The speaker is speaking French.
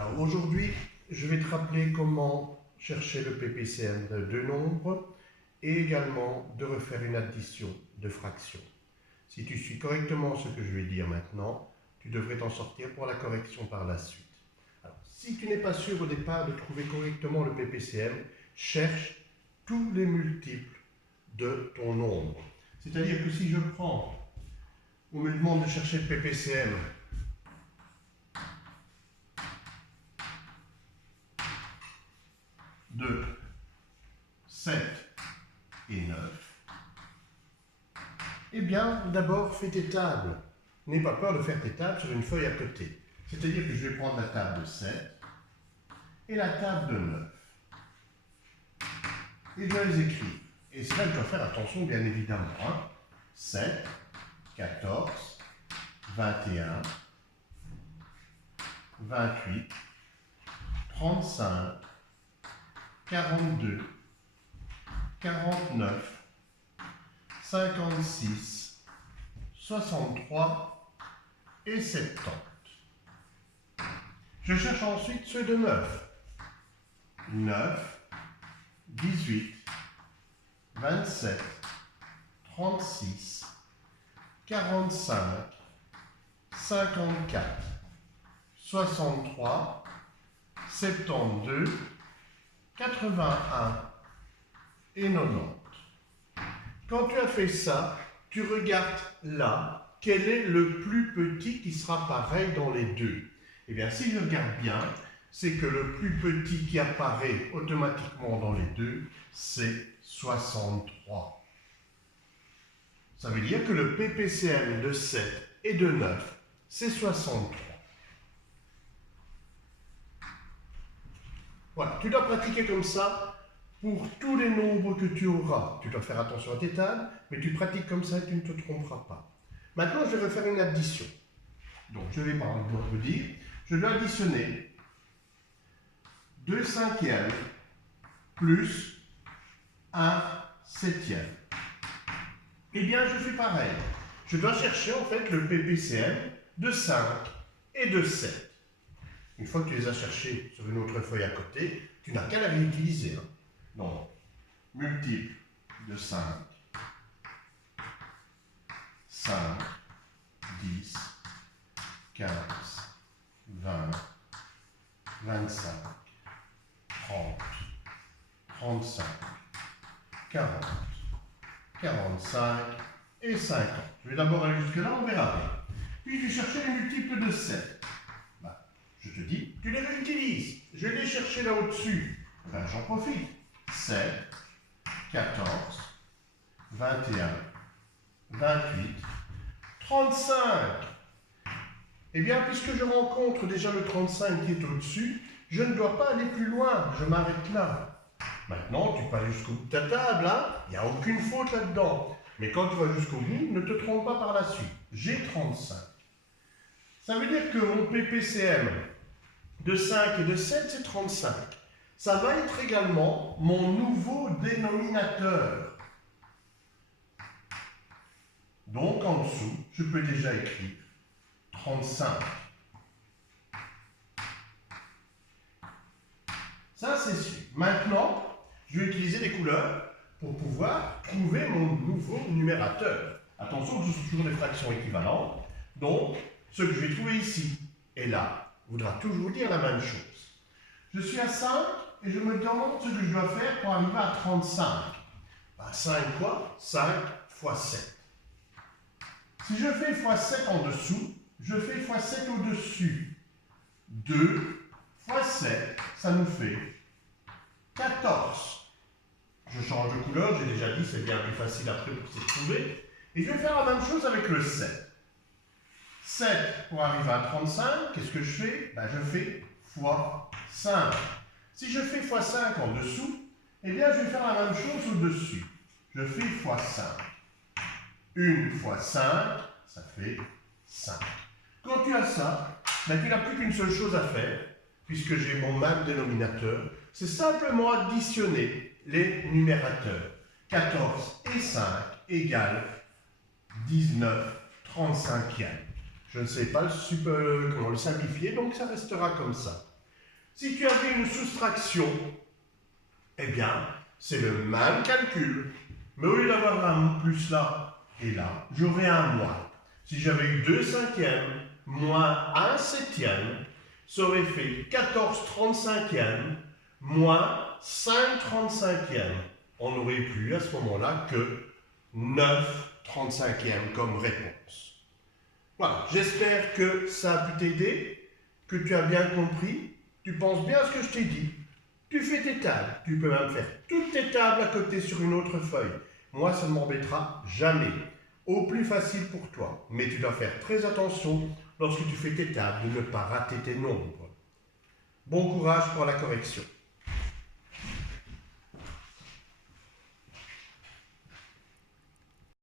Alors aujourd'hui, je vais te rappeler comment chercher le PPCM de deux nombres et également de refaire une addition de fractions. Si tu suis correctement ce que je vais dire maintenant, tu devrais t'en sortir pour la correction par la suite. Alors, si tu n'es pas sûr au départ de trouver correctement le PPCM, cherche tous les multiples de ton nombre. C'est-à-dire que si je prends, on me demande de chercher le PPCM de 7 et 9, eh bien, d'abord, fais tes tables. N'aie pas peur de faire tes tables sur une feuille à côté. C'est-à-dire que je vais prendre la table de 7 et la table de 9. Et je vais les écrire. Et c'est là que je dois faire attention, bien évidemment. 7, 14, 21, 28, 35, 42, 49, 56, 63 et 70. Je cherche ensuite ceux de 9. 9, 18, 27, 36, 45, 54, 63, 72, 81 et 90. Quand tu as fait ça, tu regardes là, quel est le plus petit qui sera pareil dans les deux. Eh bien, si je regarde bien, c'est que le plus petit qui apparaît automatiquement dans les deux, c'est 63. Ça veut dire que le PPCM de 7 et de 9, c'est 63. Voilà, tu dois pratiquer comme ça pour tous les nombres que tu auras. Tu dois faire attention à tes tables, mais tu pratiques comme ça et tu ne te tromperas pas. Maintenant, je vais faire une addition. Donc, je vais par exemple vous dire, je dois additionner 2 cinquièmes plus 1 septième. Eh bien, je fais pareil. Je dois chercher en fait le PPCM de 5 et de 7. Une fois que tu les as cherchés sur une autre feuille à côté, tu n'as qu'à la réutiliser. Donc, multiple de 5, 5, 10, 15, 20, 25, 30, 35, 40, 45 et 50. Je vais d'abord aller jusque-là, on verra bien. Puis je vais chercher les multiples de 7. Je te dis, tu les réutilises. Je les chercher là au-dessus. Enfin, j'en profite. 7, 14, 21, 28, 35. Eh bien, puisque je rencontre déjà le 35 qui est au-dessus, je ne dois pas aller plus loin. Je m'arrête là. Maintenant, tu peux aller jusqu'au bout de ta table. Il n'y a aucune faute là-dedans. Mais quand tu vas jusqu'au bout, ne te trompe pas par la suite. J'ai 35. Ça veut dire que mon PPCM de 5 et de 7, c'est 35. Ça va être également mon nouveau dénominateur. Donc, en dessous, je peux déjà écrire 35. Ça, c'est sûr. Maintenant, je vais utiliser des couleurs pour pouvoir trouver mon nouveau numérateur. Attention que ce sont toujours des fractions équivalentes. Donc, ce que je vais trouver ici et là voudra toujours dire la même chose. Je suis à 5 et je me demande ce que je dois faire pour arriver à 35. 5 quoi? 5 fois 7. Si je fais x 7 en dessous, je fais x 7 au-dessus. 2 fois 7, ça nous fait 14. Je change de couleur, j'ai déjà dit, c'est bien plus facile après pour s'y trouver. Et je vais faire la même chose avec le 7. 7 pour arriver à 35, qu'est-ce que je fais? Je fais fois 5. Si je fais fois 5 en dessous, eh bien je vais faire la même chose au-dessus. Je fais fois 5. 1 fois 5, ça fait 5. Quand tu as ça, tu n'as plus qu'une seule chose à faire, puisque j'ai mon même dénominateur, c'est simplement additionner les numérateurs. 14 et 5 égale 19 35e. Je ne sais pas comment le simplifier, donc ça restera comme ça. Si tu avais une soustraction, eh bien, c'est le même calcul. Mais au lieu d'avoir un plus là et là, j'aurais un moins. Si j'avais eu 2 cinquièmes moins 1 septième, ça aurait fait 14 35e moins 5 35e. On n'aurait plus à ce moment-là que 9 35e comme réponse. Voilà, j'espère que ça a pu t'aider, que tu as bien compris. Tu penses bien à ce que je t'ai dit. Tu fais tes tables. Tu peux même faire toutes tes tables à côté sur une autre feuille. Moi, ça ne m'embêtera jamais. Au plus facile pour toi. Mais tu dois faire très attention lorsque tu fais tes tables de ne pas rater tes nombres. Bon courage pour la correction.